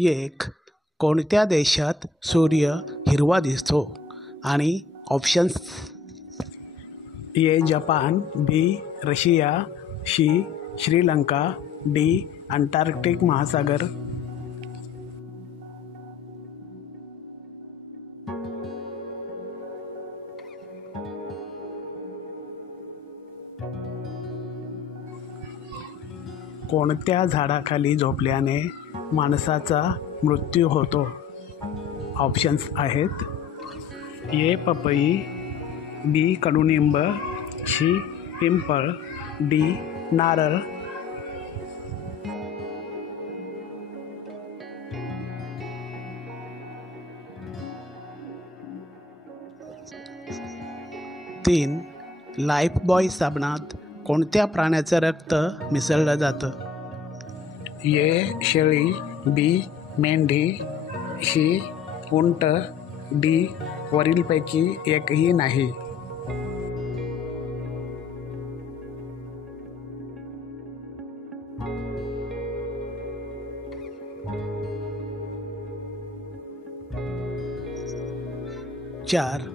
एक. कोणत्या देशात सूर्य हिरवा दिसतो? आणि options: A. Japan, B. Russia, C. Sri Lanka, D. Antarctic महासागर. कोणत्या झाडाखाली झोपल्याने माणसाचा मृत्यू होतो? ऑप्शन्स आहेत: ए. पपई, बी. कडुनिंब, सी. पिंपळ, डी. नारळ. तीन. लाईफबॉय साबणात कोणत्या प्राण्याचं रक्त मिसळलं जातं? ए. शेळी, बी. मेंढी, सी. उंट, डी. वरीलपैकी एकही नाही. चार.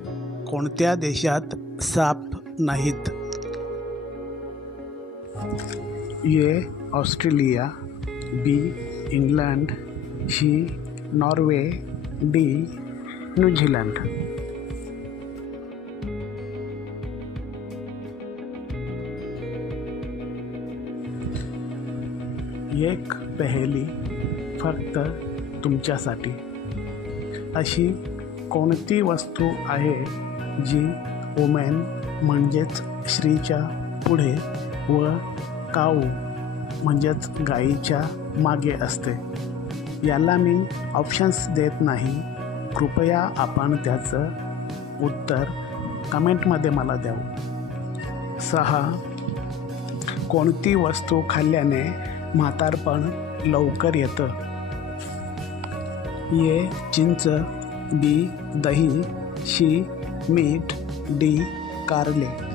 कोणत्या देशात साप नाहीत? A. Australia, B. England, C. Norway, D. New Zealand. एक पहेली फक्त तुमच्यासाठी. अशी कोणती वस्तू आहे जी वुमेन म्हणजेच स्त्रीच्या पुढे व काऊ म्हणजेच गाईच्या मागे असते? याला मी ऑप्शन्स देत नाही. कृपया आपण त्याचं उत्तर कमेंटमध्ये मला द्यावं. 6. कोणती वस्तू खाल्ल्याने म्हातारपण लवकर येतं? ए. चिंच, बी. दही, सी. मीठ, डी. कारले.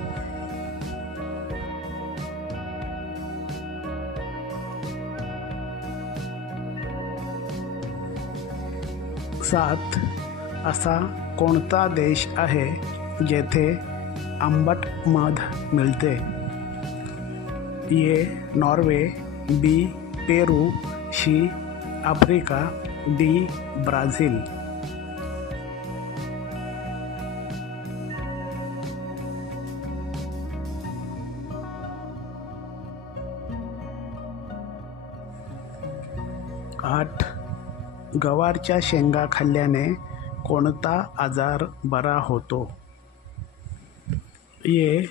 7. असा कोणता देश आहे जेथे आंबट मध मिळते? ए. नॉर्वे, बी. पेरू, सी. Africa, D. ब्राझील. आठ. गवारच्या शेंगा खाल्ल्याने कोणता आजार बरा होतो? ए.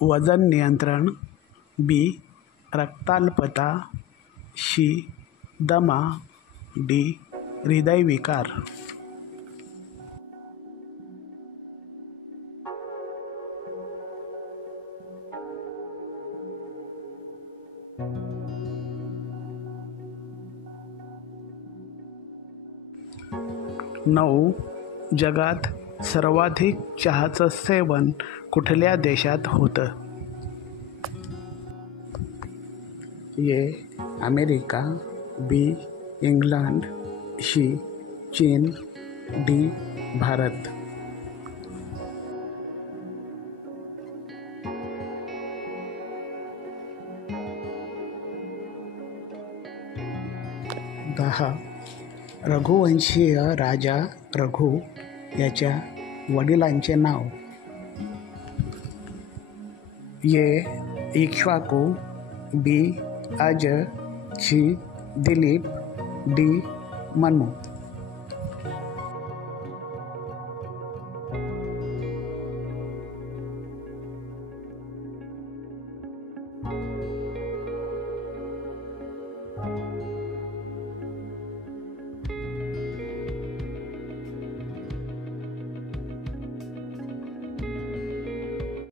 वजन नियंत्रण, बी. रक्ताल्पता, सी. दमा, डी. हृदयविकार. नऊ. जगात सर्वाधिक चहाचं सेवन कुठल्या देशात होतं? A. America, B. England, C. चीन, डी. भारत. दहा. रघुवंशीय राजा रघु याच्या वडिलांचे नाव? ए. इक्ष्वाकू, बी. अज, सी. दिलीप, डी. मनु.